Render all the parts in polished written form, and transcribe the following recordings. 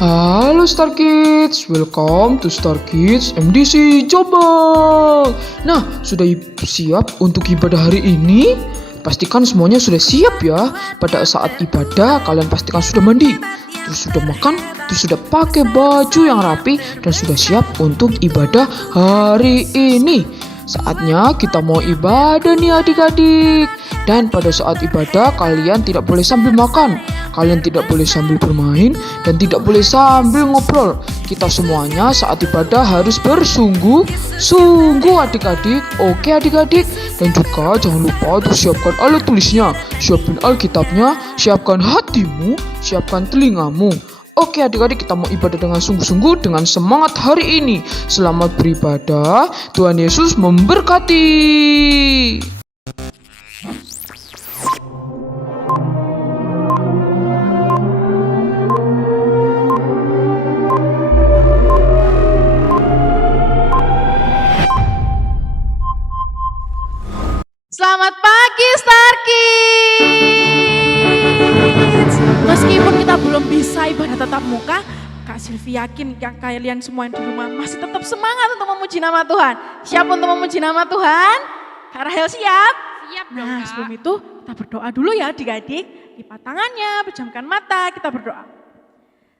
Halo Star Kids, welcome to Star Kids MDC Jombang. Nah, sudah siap untuk ibadah hari ini? Pastikan semuanya sudah siap ya. Pada saat ibadah, kalian pastikan sudah mandi, terus sudah makan, terus sudah pakai baju yang rapi, dan sudah siap untuk ibadah hari ini. Saatnya kita mau ibadah nih adik-adik. Dan pada saat ibadah kalian tidak boleh sambil makan, kalian tidak boleh sambil bermain, dan tidak boleh sambil ngobrol. Kita semuanya saat ibadah harus bersungguh-sungguh adik-adik. Oke adik-adik. Dan juga jangan lupa untuk siapkan alat tulisnya, siapin Alkitabnya, siapkan hatimu, siapkan telingamu. Oke adik-adik, kita mau ibadah dengan sungguh-sungguh, dengan semangat hari ini. Selamat beribadah, Tuhan Yesus memberkati. Selamat pagi Star Kids. Meskipun kita belum bisa ibadah tatap muka, Kak Silvi yakin yang kalian semua yang di rumah masih tetap semangat untuk memuji nama Tuhan. Siap untuk memuji nama Tuhan? Kak Rahel siap? Siap dong, Nah, Kak. sebelum itu kita berdoa dulu ya adik-adik. Lipat tangannya, pejamkan mata, kita berdoa.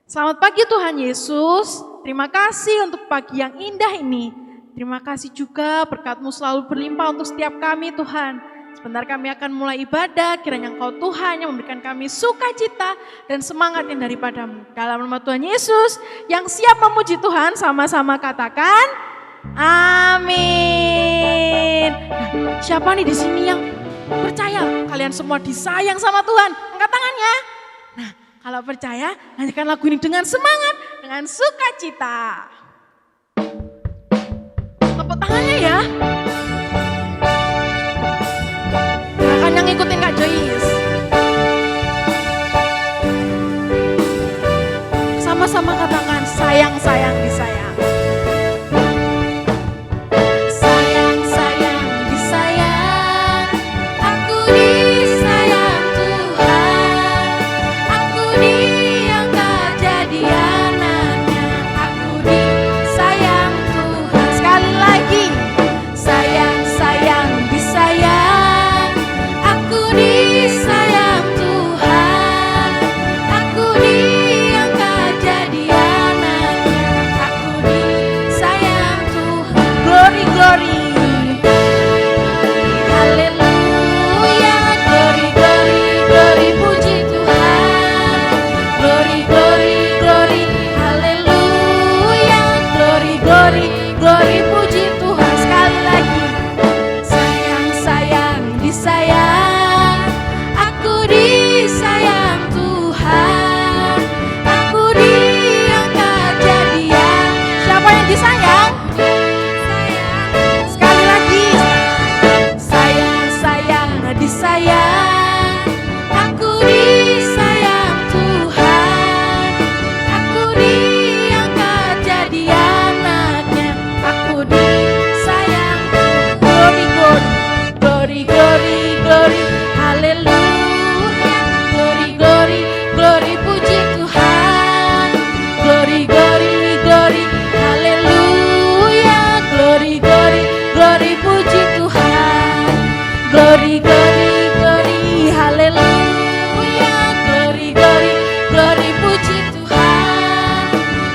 Selamat pagi Tuhan Yesus. Terima kasih untuk pagi yang indah ini. Terima kasih juga berkat-Mu selalu berlimpah untuk setiap kami Tuhan. Sebentar kami akan mulai ibadah, kiranya Engkau Tuhan yang memberikan kami sukacita dan semangat yang daripada-Mu. Dalam nama Tuhan Yesus yang siap memuji Tuhan, sama-sama katakan amin. Nah, siapa nih di sini yang percaya kalian semua disayang sama Tuhan? Angkat tangannya. Nah, kalau percaya, nyanyikan lagu ini dengan semangat, dengan sukacita. Tepuk tangannya ya. Akan yang ngikutin Kak Joyce. Sama-sama katakan sayang-sayang disayang. Sayang-sayang disayang. Aku disayang Tuhan. Aku diangkat jadi anaknya. Aku disayang Tuhan. Sekali lagi. Sayang-sayang disayang. Aku disayang Tuhan. Aku diangkat jadi anaknya. Aku disayang Tuhan. Glory, glory. Haleluya. Glory, glory, glory. Puji Tuhan. Glory, glory, glory. Haleluya. Glory, glory, glory. Puji Tuhan. Sekali lagi. Sayang-sayang disayang. Aku disayang Tuhan. Aku diangkat jadian. Siapa yang disayang? Sekali lagi. Sayang-sayang disayang. Aku disayang Tuhan. Aku diangkat jadi anaknya. Aku disayang. Glory, glory, glory, glory, glory. Haleluya. Glory, glory, glory. Puji Tuhan. Glory, glory, glory. Haleluya. Glory, glory, glory. Puji Tuhan. Glory, glory, glory. Haleluya. Glory, glory, glory. Puji Tuhan.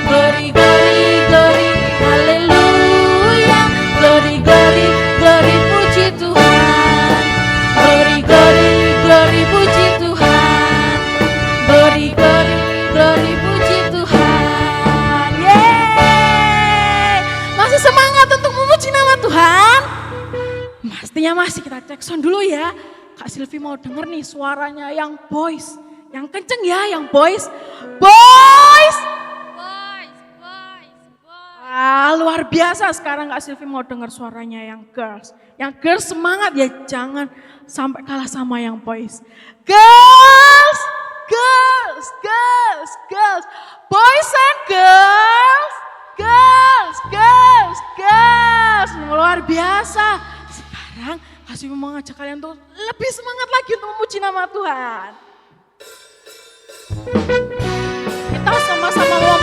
Glory, glory, glory. Haleluya. Glory, glory, glory. Puji Tuhan. Glory, glory, glory. Puji Tuhan. Glory, glory, glory. Puji Tuhan. Yeay. Masih semangat untuk memuji nama Tuhan? Pastinya masih, kita cek sound dulu ya. Kak Silvi mau denger nih suaranya yang boys. Yang kenceng ya, yang boys. Boys! Boys. Wah, luar biasa. Sekarang Kak Silvi mau denger suaranya yang girls. Yang girls semangat ya, jangan sampai kalah sama yang boys. Girls! Girls! Girls! Girls! Boys and girls! Girls! Girls! Girls! Luar biasa. Sekarang Kak Silvi mau ngajak kalian untuk lebih semangat lagi untuk memuji nama Tuhan. Kita sama-sama mau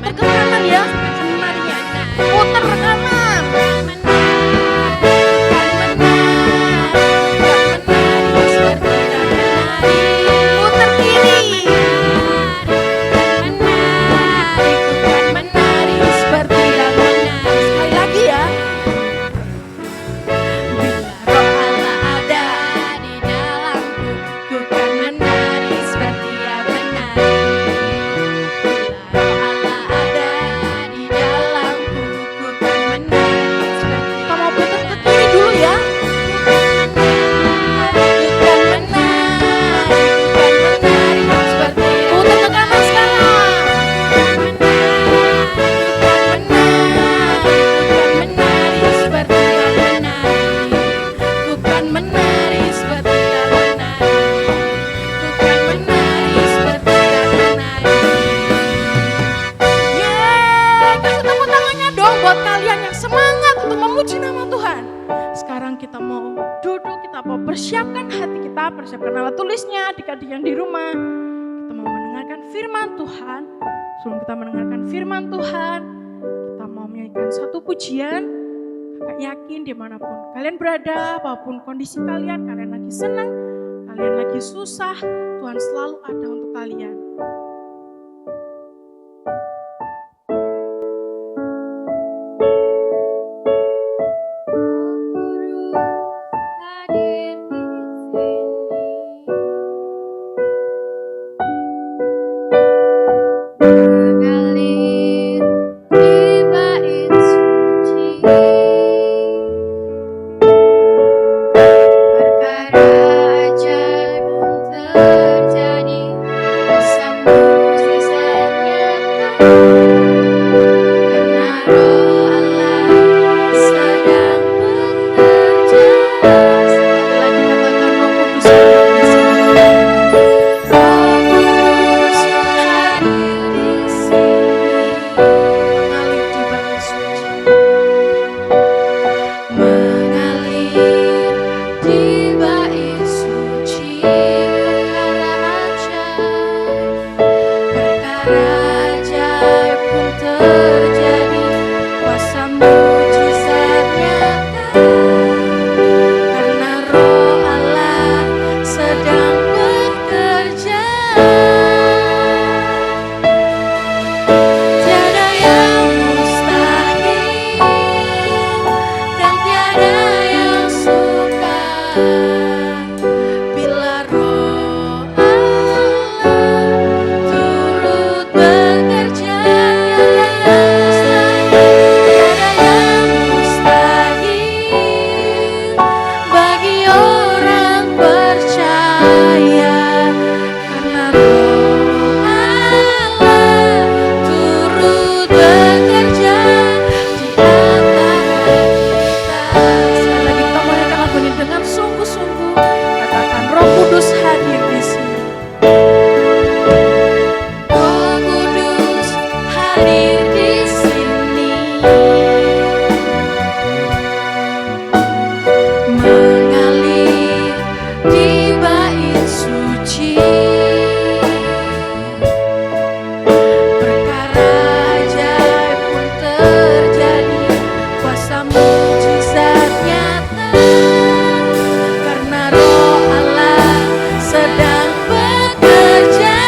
putar ke kanan ya, menarinya. Putar ke kanan. Putar kiri. Seperti yang sekali lagi ya. Kita mau putar ke kiri dulu ya. Putar ke kanan sekarang. Yeay, kasih tepuk tangannya dong buat kalian yang semangat untuk memuji nama Tuhan. Sekarang kita mau duduk, kita mau persiapkan hati kita, persiapkan alat tulisnya, adik-adik yang di rumah. Kita mau mendengarkan firman Tuhan. Sebelum kita mendengarkan firman Tuhan, kita mau menyanyikan satu pujian. Kakak yakin dimanapun kalian berada, apapun kondisi kalian lagi senang, kalian lagi susah, Tuhan selalu ada untuk kalian. Mengalir di bait suci, perkara ajaib terjadi, kuasa mujizat nyata, karena Roh Allah sedang bekerja. Sekali lagi katakan Roh Kudus ada di sini. Roh Kudus hadir di sini, Mengalir di bait suci. mengalir di bait suci, perkara ajaib pun terjadi, kuasa mujizat nyata, karena Roh Allah sedang bekerja. Tiada yang mustahil dan tiada yang sukar bila Roh Allah turut bekerja. Tiada yang mustahil bagi orang percaya, karena Roh Allah turut bekerja di antara kita. Sekali lagi kita mau nyanyikan lagu ini dengan sungguh-sungguh. Katakan Roh Kudus hadir di sini. Roh Kudus hadir di sini, mengalir di bait suci, perkara ajaib pun terjadi, kuasa mujizat nyata, karena Roh Allah sedang bekerja.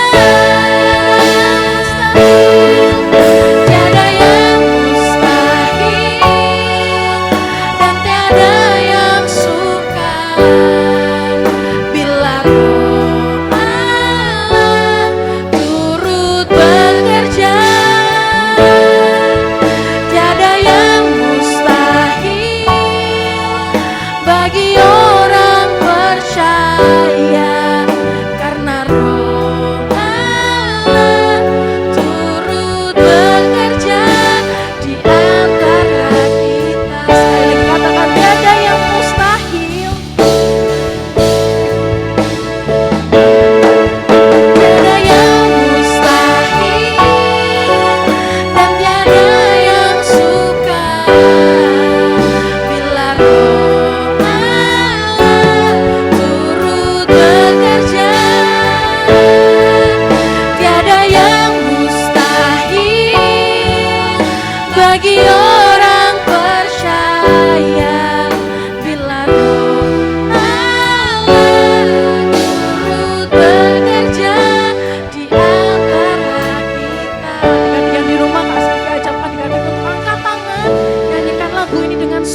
Tiada yang mustahil dan tiada yang sukar bila Roh Allah turut bekerja. Tiada yang mustahil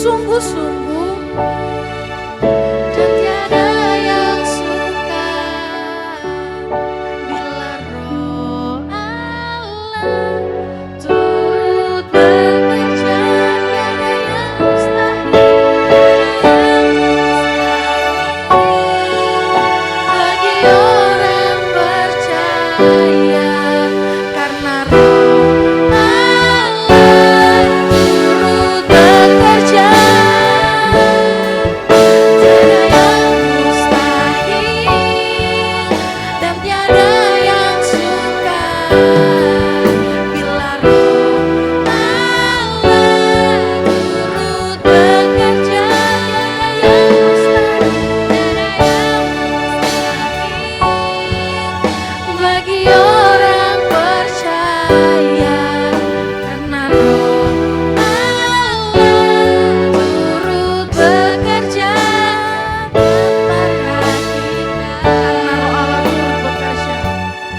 sungguh-sungguh dan tiada yang suka bila Roh Allah turut bekerja. Tiada yang mustahil bagi orang percaya, karena Roh Allah turut bekerja. Tiada yang mustahil dan tiada yang sukar bila Roh Allah turut bekerja. Tiada yang mustahil bagi orang percaya, karena Roh Allah turut bekerja antara kita.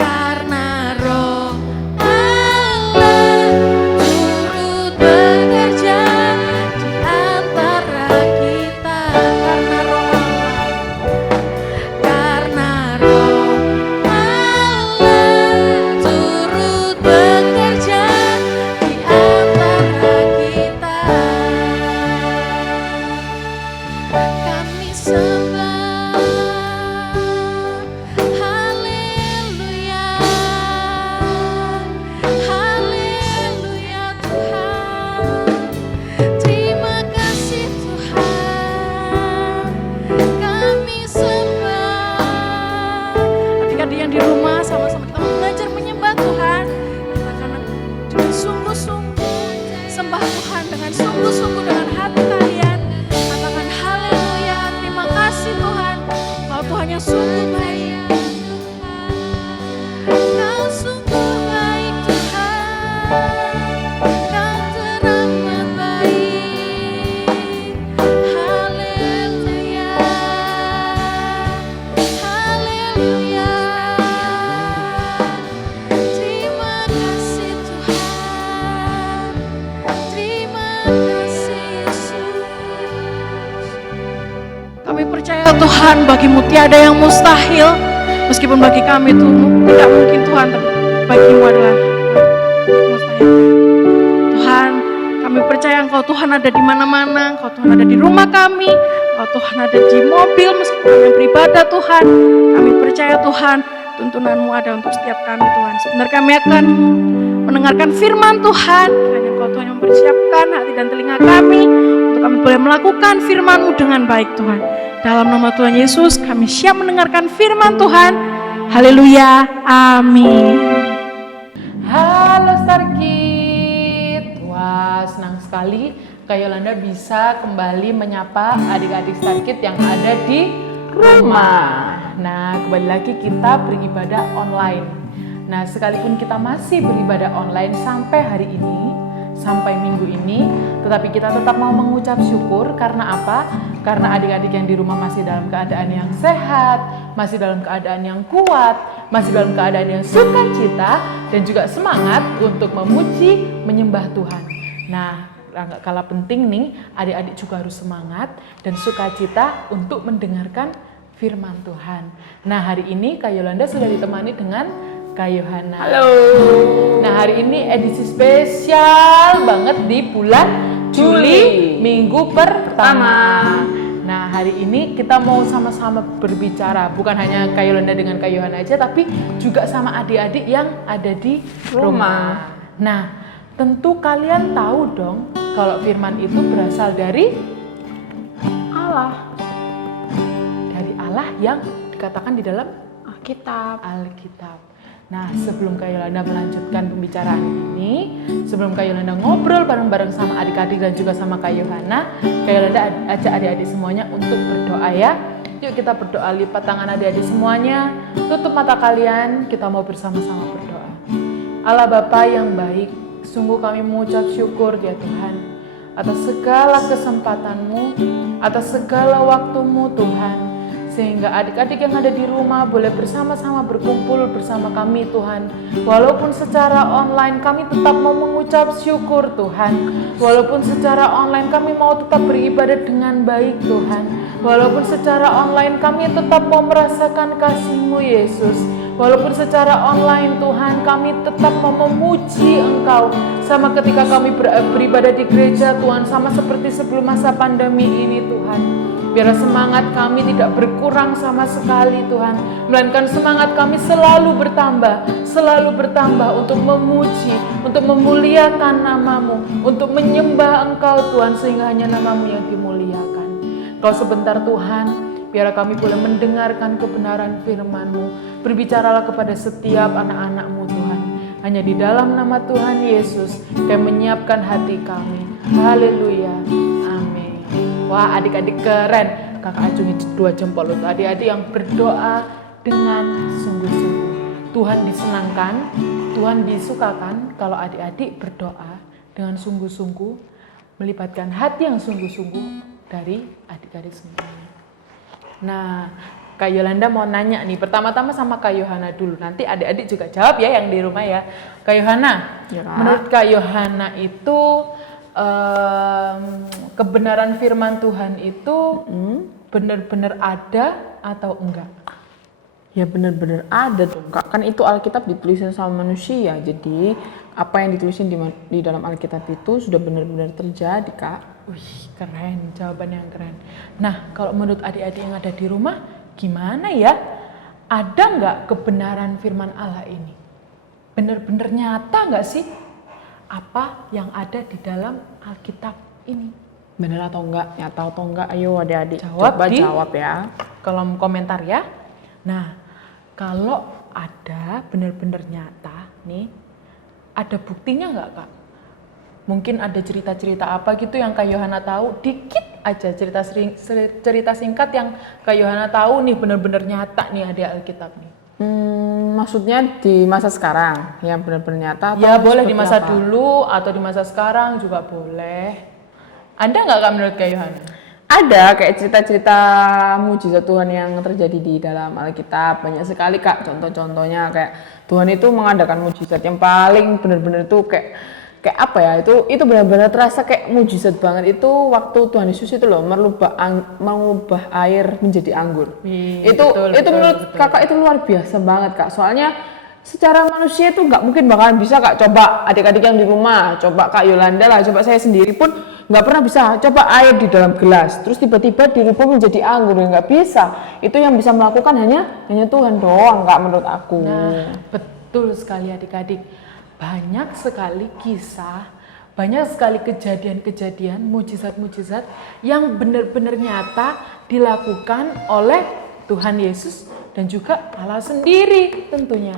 Karena Roh Allah turut bekerja di antara kita. Karena Roh Allah turut bekerja di antara kita. Kami sembah, haleluya, haleluya Tuhan. Terima kasih Tuhan, kami sembah. Adik-adik yang di rumah, sama-sama kita belajar menyembah Tuhan. Katakan dengan sungguh-sungguh, sembah Tuhan dengan sungguh-sungguh dengan hati kalian. Katakan haleluya, terima kasih Tuhan. Kau Tuhan yang sungguh baik. Kau sungguh baik Tuhan, Kau teramat baik. Haleluya, haleluya. Terima kasih Tuhan, terima kasih Yesus. Kami percaya Tuhan, bagimu tiada yang mustahil. Meskipun bagi kami itu tidak mungkin Tuhan, tapi bagimu adalah mustahil. Tuhan, kami percaya Engkau Tuhan ada di mana-mana. Engkau Tuhan ada di rumah kami. Engkau Tuhan ada di mobil meskipun kami beribadah Tuhan. Kami percaya Tuhan, tuntunanmu ada untuk setiap kami Tuhan. Sebentar kami akan mendengarkan firman Tuhan. Kiranya Engkau Tuhan yang mempersiapkan hati dan telinga kami untuk kami boleh melakukan firman-Mu dengan baik Tuhan. Dalam nama Tuhan Yesus kami siap mendengarkan firman Tuhan. Haleluya, amin. Halo Star Kids. Wah, senang sekali Kak Yolanda bisa kembali menyapa adik-adik Star Kids yang ada di rumah. Nah, kembali lagi kita beribadah online. Nah, sekalipun kita masih beribadah online sampai hari ini, sampai minggu ini, tetapi kita tetap mau mengucap syukur. Karena apa? Karena adik-adik yang di rumah masih dalam keadaan yang sehat, masih dalam keadaan yang kuat, masih dalam keadaan yang sukacita, dan juga semangat untuk memuji, menyembah Tuhan. Nah, gak kalah penting nih, adik-adik juga harus semangat dan sukacita untuk mendengarkan firman Tuhan. Nah, hari ini Kak Yolanda sudah ditemani dengan Kak Yohana. Halo. Nah, hari ini edisi spesial banget di bulan Juli, minggu pertama. Nah, hari ini kita mau sama-sama berbicara, bukan hanya Kak Yolanda dengan Kak Yohana aja, tapi juga sama adik-adik yang ada di rumah. Nah, tentu kalian tahu dong kalau firman itu berasal dari Allah. Dari Allah yang dikatakan di dalam Alkitab. Nah, sebelum Kak Yolanda melanjutkan pembicaraan ini, sebelum Kak Yolanda ngobrol bareng-bareng sama adik-adik dan juga sama Kak Yohana, Kak Yolanda ajak adik-adik semuanya untuk berdoa ya. Yuk kita berdoa, lipat tangan adik-adik semuanya, tutup mata kalian, kita mau bersama-sama berdoa. Allah Bapa yang baik, sungguh kami mengucap syukur ya Tuhan, atas segala kesempatan-Mu, atas segala waktu-Mu Tuhan, sehingga adik-adik yang ada di rumah boleh bersama-sama berkumpul bersama kami Tuhan. Walaupun secara online kami tetap mau mengucap syukur Tuhan, walaupun secara online kami mau tetap beribadah dengan baik Tuhan, walaupun secara online kami tetap mau merasakan kasih-Mu Yesus, walaupun secara online Tuhan kami tetap mau memuji Engkau, sama ketika kami beribadah di gereja Tuhan, sama seperti sebelum masa pandemi ini Tuhan. Biar semangat kami tidak berkurang sama sekali Tuhan, melainkan semangat kami selalu bertambah untuk memuji, untuk memuliakan nama-Mu, untuk menyembah Engkau Tuhan, sehingga hanya nama-Mu yang dimuliakan. Kalau sebentar Tuhan, biar kami boleh mendengarkan kebenaran firman-Mu. Berbicaralah kepada setiap anak-anak-Mu Tuhan. Hanya di dalam nama Tuhan Yesus kami menyiapkan hati kami. Haleluya. Amin. Wah, adik-adik keren. Kakak acungi 2 jempol untuk adik-adik yang berdoa dengan sungguh-sungguh. Tuhan disenangkan, Tuhan disukakan kalau adik-adik berdoa dengan sungguh-sungguh, melibatkan hati yang sungguh-sungguh dari adik-adik semuanya. Nah, Kak Yolanda mau nanya nih, pertama-tama sama Kak Yohana dulu. Nanti adik-adik juga jawab ya yang di rumah ya. Kak Yohana, Ya, Kak. menurut Kak Yohana itu kebenaran firman Tuhan itu benar-benar ada atau enggak? Ya benar-benar ada dong Kak, kan itu Alkitab ditulisin sama manusia, jadi apa yang ditulisin di dalam Alkitab itu sudah benar-benar terjadi Kak. Wih, keren, jawaban yang keren. Nah, kalau menurut adik-adik yang ada di rumah, gimana ya? Ada nggak kebenaran firman Allah ini? Benar-benar nyata nggak sih apa yang ada di dalam Alkitab ini? Benar atau enggak, nyata atau enggak, ayo adik-adik Jawab coba di jawab ya. kolom komentar ya. Nah, kalau ada benar-benar nyata nih, ada buktinya nggak Kak? Mungkin ada cerita-cerita apa gitu yang Kak Yohana tahu, dikit aja cerita singkat yang Kak Yohana tahu nih benar-benar nyata nih ada Alkitab nih. Maksudnya di masa sekarang yang benar-benar nyata atau Ya boleh di seperti masa apa? dulu atau di masa sekarang juga boleh. Ada nggak Kak menurut Kak Yohana? Ada kayak cerita-cerita mujizat Tuhan yang terjadi di dalam Alkitab, banyak sekali Kak. Contoh-contohnya kayak Tuhan itu mengadakan mujizat yang paling benar-benar tuh kayak apa ya, itu benar-benar terasa kayak mujizat banget itu waktu Tuhan Yesus itu loh mengubah air menjadi anggur. Betul, Menurut Kakak itu luar biasa banget Kak, soalnya secara manusia itu nggak mungkin bakalan bisa Kak. Coba adik-adik yang di rumah, coba Kak Yolanda lah, coba saya sendiri pun nggak pernah bisa coba air di dalam gelas terus tiba-tiba dirubah menjadi anggur, nggak bisa. Itu yang bisa melakukan hanya Tuhan doang Kak menurut aku. Nah, betul sekali adik-adik. Banyak sekali kisah, banyak sekali kejadian-kejadian, mujizat-mujizat yang benar-benar nyata dilakukan oleh Tuhan Yesus dan juga Allah sendiri tentunya.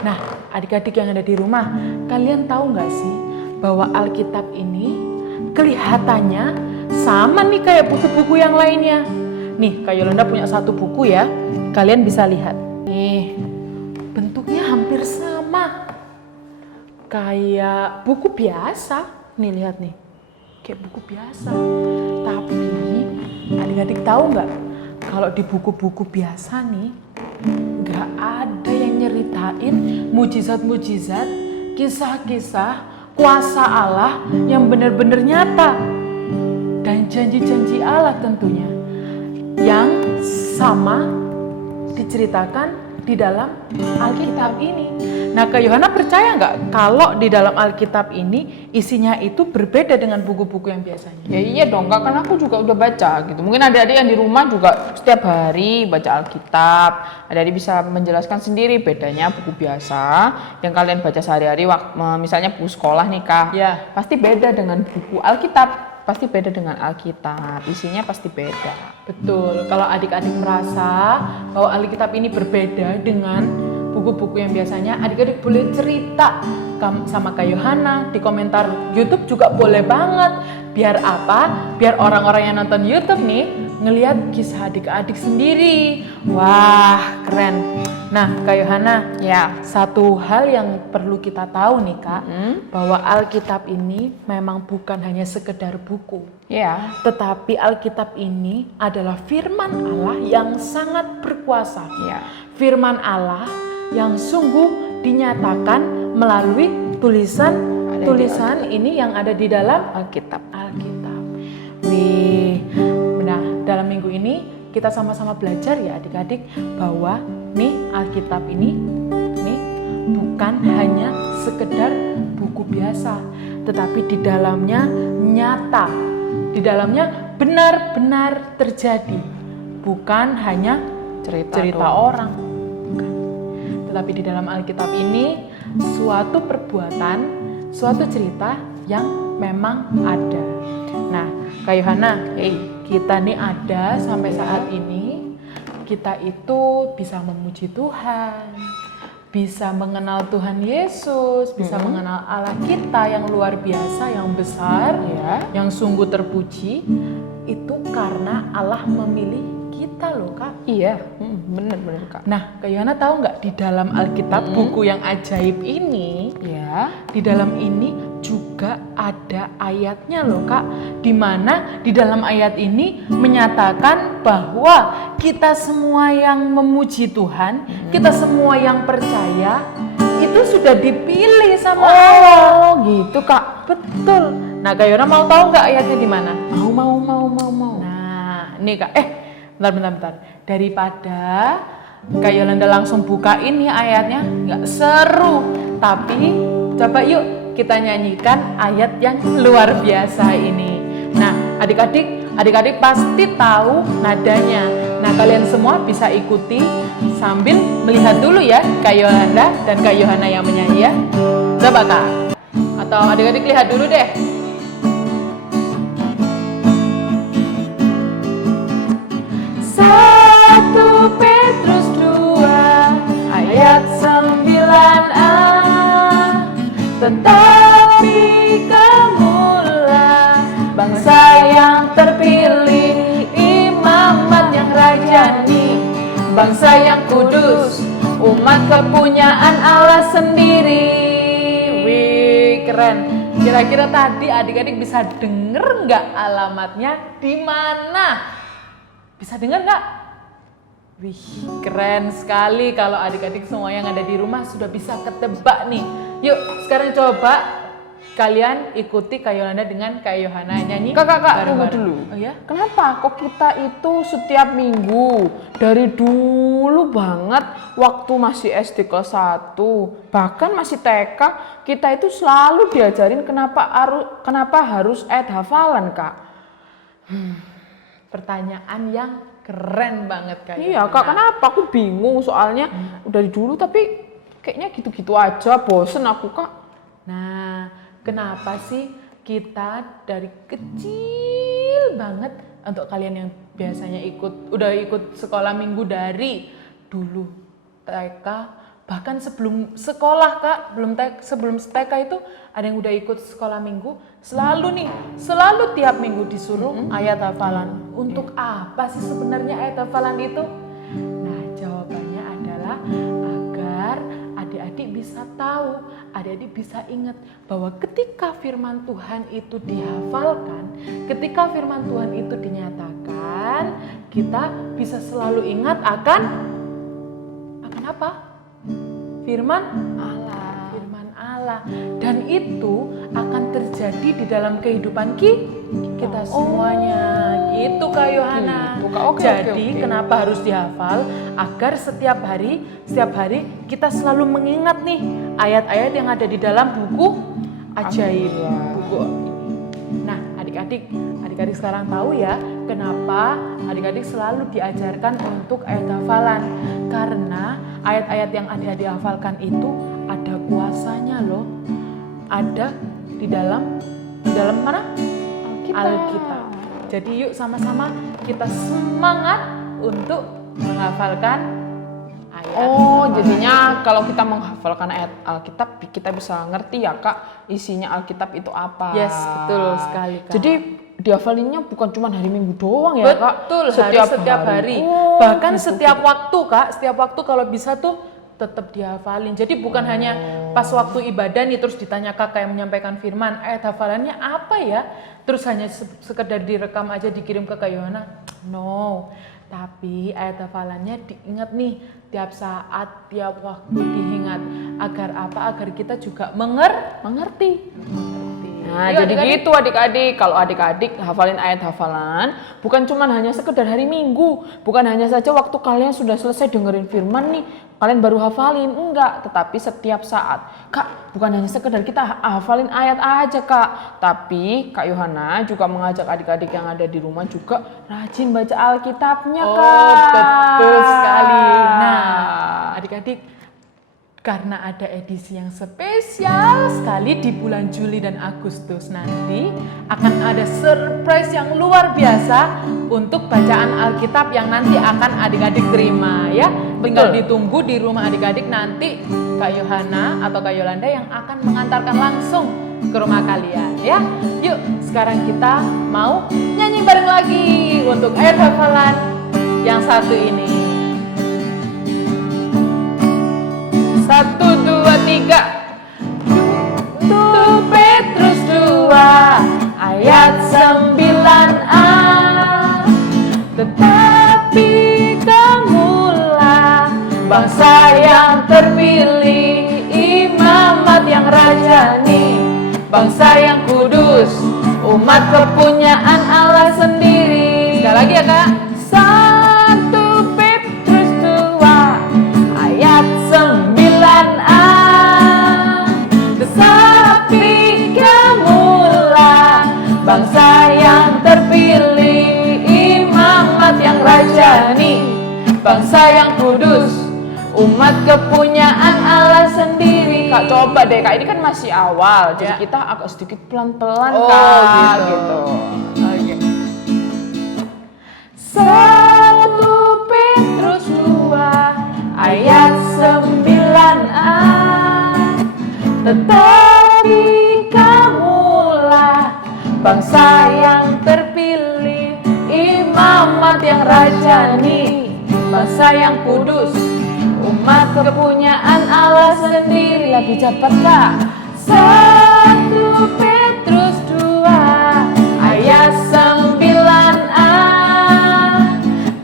Nah, adik-adik yang ada di rumah, kalian tahu nggak sih bahwa Alkitab ini kelihatannya sama nih kayak buku-buku yang lainnya. Nih, Kak Yolanda punya satu buku ya, kalian bisa lihat. Nih, bentuknya hampir sama. Kayak buku biasa, nih lihat nih, kayak buku biasa. Tapi adik-adik tahu nggak, kalau di buku-buku biasa nih, nggak ada yang nyeritain mujizat-mujizat, kisah-kisah, kuasa Allah yang benar-benar nyata dan janji-janji Allah tentunya, yang sama diceritakan di dalam Alkitab ini. Nah, Kak Yohana percaya nggak kalau di dalam Alkitab ini isinya itu berbeda dengan buku-buku yang biasanya? Ya iya dong Kak, kan aku juga udah baca gitu. Mungkin adik-adik yang di rumah juga setiap hari baca Alkitab. Adik-adik bisa menjelaskan sendiri bedanya buku biasa yang kalian baca sehari-hari, misalnya buku sekolah nih Kak. Ya. Pasti beda dengan buku Alkitab. Pasti beda dengan Alkitab. Isinya pasti beda. Betul, kalau adik-adik merasa bahwa Alkitab ini berbeda dengan buku-buku yang biasanya, adik-adik boleh cerita sama Kak Yohana di komentar YouTube juga boleh banget. Biar apa? Biar orang-orang yang nonton YouTube nih ngelihat kisah adik-adik sendiri. Wah, keren. Nah, Kak Yohana, Ya. satu hal yang perlu kita tahu nih Kak, bahwa Alkitab ini memang bukan hanya sekedar buku, Ya. tetapi Alkitab ini adalah firman Allah yang sangat berkuasa. Ya. Firman Allah yang sungguh dinyatakan melalui tulisan ini yang ada di dalam Alkitab. Wih, nah dalam minggu ini kita sama-sama belajar ya adik-adik bahwa nih Alkitab ini nih bukan hanya sekedar buku biasa, tetapi di dalamnya nyata, di dalamnya benar-benar terjadi, bukan hanya cerita orang, bukan. Tetapi di dalam Alkitab ini suatu perbuatan, suatu cerita yang memang ada. Nah, Kak Yohana, kita nih ada sampai saat ini, kita itu bisa memuji Tuhan, bisa mengenal Tuhan Yesus, bisa mengenal Allah kita yang luar biasa, yang besar, yang sungguh terpuji, itu karena Allah memilih kita loh Kak. Iya, bener Kak. Nah, Kak Yohana tahu nggak di dalam Alkitab buku yang ajaib ini, Ya. di dalam ini juga ada ayatnya loh Kak, di mana di dalam ayat ini menyatakan bahwa kita semua yang memuji Tuhan, kita semua yang percaya itu sudah dipilih sama Allah. Oh, gitu Kak. Betul. Nah, Kak Yohana mau tahu nggak ayatnya di mana? Mau. Nah, nih Kak, bentar. Daripada Kak Yolanda langsung buka ini ayatnya, nggak seru. Tapi coba yuk kita nyanyikan ayat yang luar biasa ini. Nah, adik-adik pasti tahu nadanya. Nah, kalian semua bisa ikuti sambil melihat dulu ya Kak Yolanda dan Kak Yohana yang menyanyi ya. Coba Kak. Atau adik-adik lihat dulu deh. 1 Petrus 2 ayat 9a. Tetapi kamulah bangsa yang terpilih, imamat yang rajani, bangsa yang kudus, umat kepunyaan Allah sendiri. Wih, keren. Kira-kira tadi adik-adik bisa denger nggak alamatnya di mana? Bisa dengar nggak? Wih, keren sekali kalau adik-adik semua yang ada di rumah sudah bisa ketebak nih. Yuk, sekarang coba kalian ikuti Kak Yolanda dengan Kak Yohana nyanyi. Kak, tunggu bareng-bareng. dulu. Oh ya? Kenapa kok kita itu setiap minggu dari dulu banget waktu masih SD kelas 1 bahkan masih TK kita itu selalu diajarin kenapa harus ayat hafalan Kak? Pertanyaan yang keren banget Kak Iya Yohana. Kak, kenapa? Aku bingung soalnya dari dulu tapi kayaknya gitu-gitu aja, bosen aku Kak. Nah, kenapa sih kita dari kecil banget, untuk kalian yang biasanya udah ikut sekolah minggu dari dulu TK, bahkan sebelum sekolah Kak, sebelum TK itu ada yang udah ikut sekolah minggu, selalu tiap minggu disuruh ayat hafalan. Untuk apa sih sebenarnya ayat hafalan itu? Nah, jawabannya adalah agar adik-adik bisa tahu, adik-adik bisa ingat bahwa ketika firman Tuhan itu dihafalkan, ketika firman Tuhan itu dinyatakan, kita bisa selalu ingat akan apa? Firman Allah. Dan itu akan terjadi di dalam kehidupan kita semuanya. Itu Kak Yohana. Gitu, Kak. Oke. Kenapa harus dihafal? Agar setiap hari kita selalu mengingat nih ayat-ayat yang ada di dalam buku ajaib. Buku. Nah, adik-adik sekarang tahu ya kenapa adik-adik selalu diajarkan untuk ayat hafalan. Karena ayat-ayat yang adik-adik hafalkan itu ada kuasanya loh. Ada di dalam mana? Alkitab. Jadi yuk sama-sama kita semangat untuk menghafalkan ayat. Jadinya kalau kita menghafalkan ayat Alkitab, kita bisa ngerti ya Kak, isinya Alkitab itu apa. Yes, betul sekali Kak. Jadi dihafalinnya bukan cuma hari Minggu doang ya Kak. Betul, setiap hari. Oh, Bahkan gitu. setiap waktu Kak, setiap waktu kalau bisa tuh tetap dihafalin. Jadi bukan hanya pas waktu ibadah nih terus ditanya kakak yang menyampaikan firman, ayat hafalannya apa ya? Terus hanya sekedar direkam aja dikirim ke Kak Yohana. No, tapi ayat hafalannya diingat nih tiap saat, tiap waktu diingat. Agar apa? Agar kita juga mengerti. Nah, Yuk, jadi adik-adik. gitu adik-adik, kalau adik-adik hafalin ayat hafalan, bukan cuma hanya sekedar hari Minggu, bukan hanya saja waktu kalian sudah selesai dengerin firman nih, kalian baru hafalin, enggak, tetapi setiap saat. Kak, bukan hanya sekedar kita hafalin ayat aja Kak, tapi Kak Yohana juga mengajak adik-adik yang ada di rumah juga rajin baca Alkitabnya Kak. Oh, betul sekali. Nah, adik-adik, karena ada edisi yang spesial sekali di bulan Juli dan Agustus nanti akan ada surprise yang luar biasa untuk bacaan Alkitab yang nanti akan adik-adik terima ya. Tinggal ditunggu di rumah adik-adik nanti Kak Yohana atau Kak Yolanda yang akan mengantarkan langsung ke rumah kalian ya. Yuk, sekarang kita mau nyanyi bareng lagi untuk ayat hafalan yang satu ini. 1, 2, 3. 1 Petrus 2 ayat 9a. Tetapi kamulah bangsa yang terpilih, imamat yang rajani, bangsa yang kudus, umat kepunyaan Allah sendiri. Sekali lagi ya Kak. 1 Petrus 2 ayat 9a. Tetapi kamulah bangsa yang terpilih, imamat yang rajani, bangsa yang kudus, umat kepunyaan Allah sendiri. Kak, coba deh Kak, ini kan masih awal, jadi kita agak sedikit pelan-pelan Kak, gitu. Oke. 1 Petrus 2 ayat 9a. Tetapi kamulah bangsa yang terpilih, imamat yang rajani, bangsa yang kudus, umat kepunyaan Allah sendiri. Lebih cepat Kak. 1 Petrus 2 ayat 9a.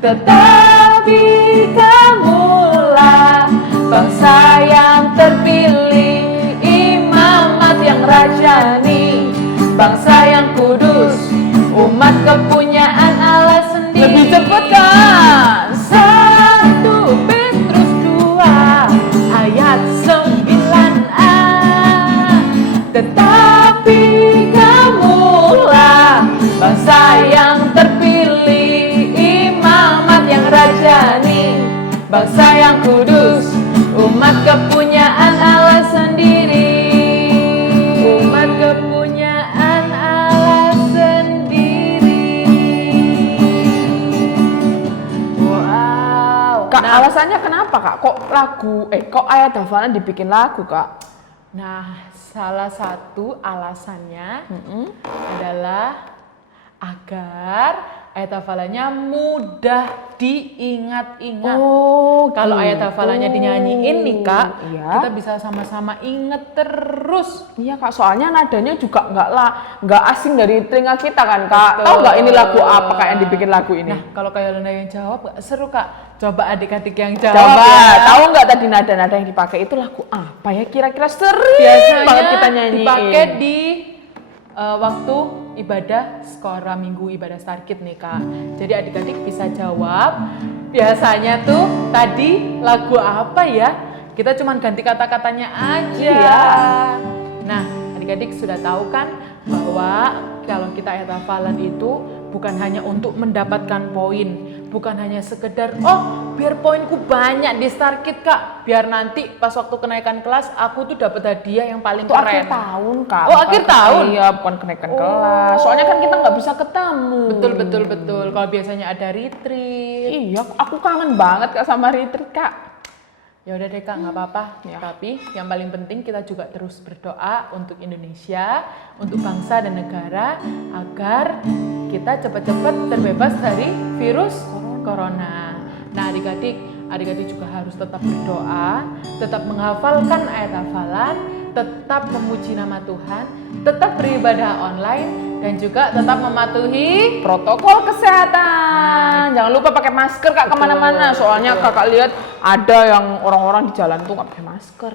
Tetapi kamulah bangsa yang terpilih, imamat yang rajani, bangsa yang kudus, umat kepunyaan Allah sendiri. Lebih cepat Kak. 1 Petrus 2 ayat 9a. Tetapi kamulah bangsa yang terpilih, imamat yang rajani, bangsa yang kudus, umat kepunyaan Allah sendiri. Umat kepunyaan Allah sendiri. Wow. Kak, alasannya kenapa Kak? Kok ayat hafalan dibikin lagu Kak? Nah, salah satu alasannya adalah agar ayat hafalannya mudah diingat-ingat. Oh, kalau ayat hafalannya dinyanyiin nih Kak, kita bisa sama-sama inget terus. Iya Kak, soalnya nadanya juga nggak asing dari telinga kita kan Kak. Tahu nggak ini lagu apa Kak yang dibikin lagu ini? Nah, kalau Kak Yolanda yang jawab seru Kak. Coba adik-adik yang jawab. Coba, tahu nggak tadi nada-nada yang dipakai itu lagu apa ya? Kira-kira sering banget kita nyanyiin. Dipakai di waktu ibadah skora minggu ibadah Starkid nih Kak. Jadi adik-adik bisa jawab. Biasanya tuh tadi lagu apa ya? Kita cuma ganti kata-katanya aja. Iya. Nah, adik-adik sudah tahu kan bahwa kalau kita ayat hafalan itu bukan hanya untuk mendapatkan poin, bukan hanya sekedar biar poinku banyak di Starkid Kak, biar nanti pas waktu kenaikan kelas aku tuh dapat hadiah yang paling keren. Akhir tahun Kak. Oh, akhir tahun? Iya, bukan kenaikan kelas. Soalnya kan kita nggak bisa ketemu. Betul. Kalau biasanya ada retreat. Iya, aku kangen banget Kak sama retreat Kak. Ya udah deh Kak, nggak apa-apa. Ya. Tapi yang paling penting kita juga terus berdoa untuk Indonesia, untuk bangsa dan negara agar kita cepat-cepat terbebas dari virus corona. Nah, adik-adik juga harus tetap berdoa, tetap menghafalkan ayat hafalan, tetap memuji nama Tuhan, tetap beribadah online, dan juga tetap mematuhi Protokol kesehatan. Jangan lupa pakai masker Kak kemana-mana. Soalnya betul. Kakak lihat ada yang orang-orang di jalan tuh nggak pakai masker.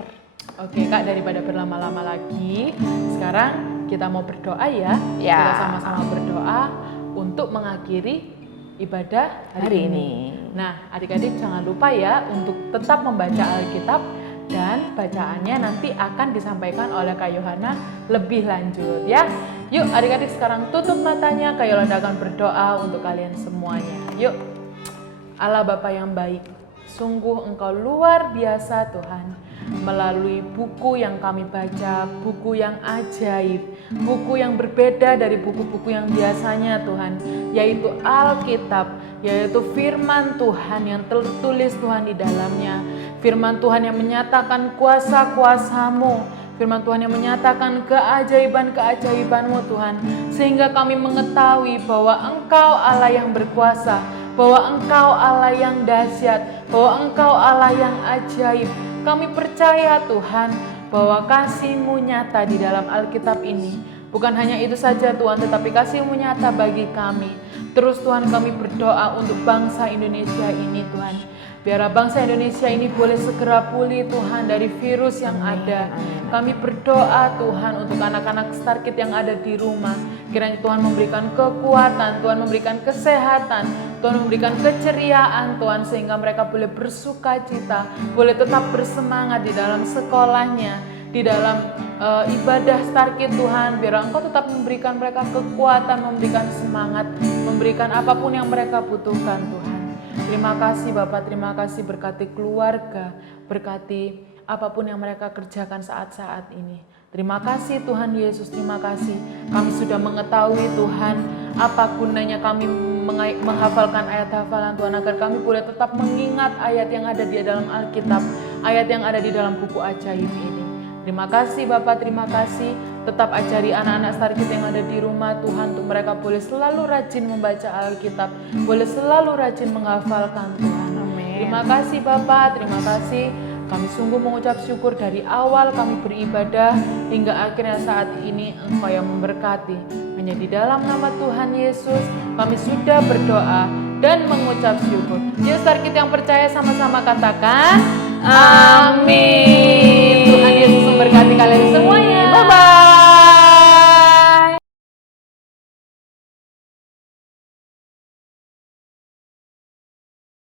Oke Kak, daripada berlama-lama lagi, sekarang kita mau berdoa ya. Ya. Kita sama-sama berdoa untuk mengakhiri ibadah hari ini. Nah, adik-adik jangan lupa ya untuk tetap membaca Alkitab dan bacaannya nanti akan disampaikan oleh Kak Yohana lebih lanjut ya. Yuk adik-adik sekarang tutup matanya, Kak Yolanda akan berdoa untuk kalian semuanya. Yuk. Allah Bapa yang baik, sungguh Engkau luar biasa Tuhan. Melalui buku yang kami baca, buku yang ajaib, buku yang berbeda dari buku-buku yang biasanya Tuhan, yaitu Alkitab, yaitu firman Tuhan yang tertulis Tuhan di dalamnya. Firman Tuhan yang menyatakan kuasa-kuasa-Mu, firman Tuhan yang menyatakan keajaiban-keajaiban-Mu Tuhan, sehingga kami mengetahui bahwa Engkau Allah yang berkuasa, bahwa Engkau Allah yang dahsyat, bahwa Engkau Allah yang ajaib. Kami percaya Tuhan bahwa kasih-Mu nyata di dalam Alkitab ini. Bukan hanya itu saja Tuhan, tetapi kasih-Mu nyata bagi kami. Terus Tuhan kami berdoa untuk bangsa Indonesia ini Tuhan. Biarlah bangsa Indonesia ini boleh segera pulih Tuhan dari virus yang ada. Kami berdoa Tuhan untuk anak-anak Starkid yang ada di rumah. Kiranya Tuhan memberikan kekuatan, Tuhan memberikan kesehatan, Tuhan memberikan keceriaan Tuhan, sehingga mereka boleh bersuka cita, boleh tetap bersemangat di dalam sekolahnya, di dalam ibadah Starkid Tuhan. Biar Engkau tetap memberikan mereka kekuatan, memberikan semangat, memberikan apapun yang mereka butuhkan Tuhan. Terima kasih Bapak, terima kasih berkati keluarga, berkati apapun yang mereka kerjakan saat-saat ini. Terima kasih Tuhan Yesus, terima kasih. Kami sudah mengetahui Tuhan apa gunanya kami menghafalkan ayat hafalan Tuhan, agar kami boleh tetap mengingat ayat yang ada di dalam Alkitab, ayat yang ada di dalam buku ajaib ini. Terima kasih Bapak, terima kasih. Tetap ajari anak-anak Starkid yang ada di rumah Tuhan, untuk mereka boleh selalu rajin membaca Alkitab, boleh selalu rajin menghafalkan Tuhan. Amin. Terima kasih Bapak, terima kasih. Kami sungguh mengucap syukur dari awal kami beribadah hingga akhirnya saat ini Engkau yang memberkati. Hanya di dalam nama Tuhan Yesus kami sudah berdoa dan mengucap syukur. Yuk Starkid yang percaya sama-sama katakan amin. Tuhan Yesus memberkati kalian semuanya.